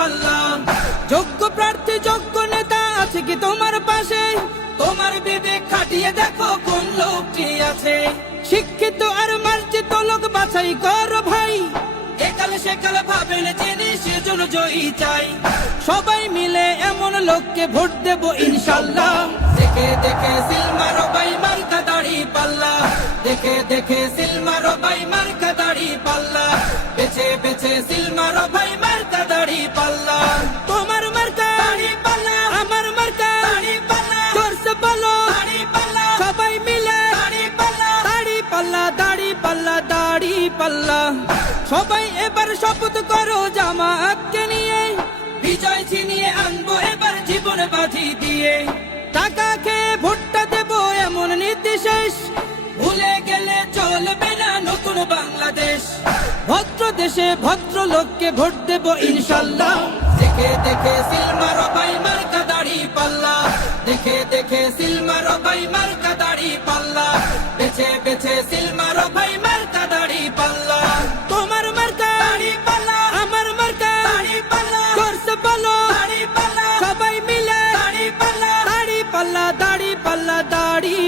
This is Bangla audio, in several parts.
পাল্লা যোগ্য প্রার্থী, যোগ্য নেতা আছে কি তোমার পাশে? তোমার বিবেক খাটিয়ে দেখো কোন লোকটি আছে। শিক্ষিত আর মার্জিত লোক বাছাই করো ভাই। ভাবেন জেনে সেজন্য জয়ী চাই। সবাই মিলে এমন লোককে ভোট দেব ইনশাল্লাহ দেখে দেখে সিলমারো বাই মার্কা দাড়ি পাল্লা। দেখে দেখে সিলমারো বাই মার্কা দাড়ি পাল্লা। বেছে বেছে সিলমারো বাই মার্কা পাল্লা। সবাই এবার শপথ করো জামাতকে নিয়ে। বিজয় ছিনিয়ে আনব এবার জীবন বাজি দিয়ে। টাকা খেয়ে ভোটটা দেবো এমন নীতি শেষ। ভুলে গেলে চলবে না নতুন বাংলাদেশ। ভদ্র দেশে ভদ্র লোককে ভোট দেব ইনশাল্লাহ। দেখে দেখে সিলমারো ভাই মার্কা দাড়ি পাল্লা। দেখে দেখে সিলমারো ভাই মার্কা দাড়ি পাল্লা। বেছে বেছে সিলমারো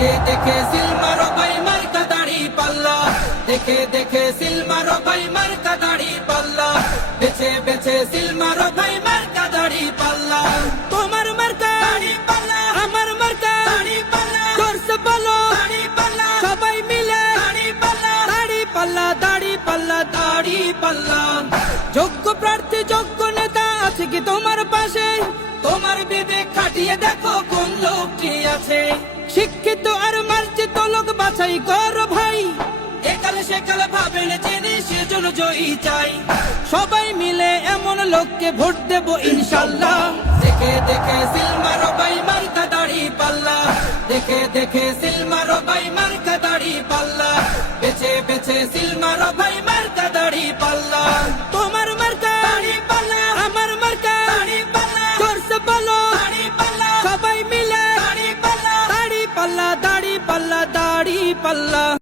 দেখে দেখে সিলমারো ভাই মার্কা দাড়ি পাল্লা। দেখে দেখে সিলমারো ভাই মার্কা দাড়ি পাল্লা। বেছে বেছে সিলমারো ভাই মার্কা দাড়ি পাল্লা। তোমার মার্কা দাড়ি পাল্লা, আমার মার্কা দাড়ি পাল্লা। জোরসে বলো দাড়ি পাল্লা, সবাই মিলে দাড়ি পাল্লা। দাড়ি পাল্লা দাড়ি পাল্লা দাড়ি পাল্লা। যোগ্য প্রার্থী, যোগ্য নেতা আছে কি তোমার পাশে? তোমার বিবেক খাটিয়ে দেখো কোন লোকটি আছে। শিক্ষিত আর মার্জিত লোক বাছাই কর ভাই। একাল সেকাল ভাবেন জেনে সেজন্য জয়ী চাই। সবাই মিলে এমন লোককে ভোট দেব ইনশাল্লাহ। দেখে দেখে সিলমারো বাই মার্কা দাড়ি পাল্লা। দেখে দেখে সিলমারো বাই মার্কা দাড়ি পাল্লা। বেছে বেছে সিলমারো ভাই palla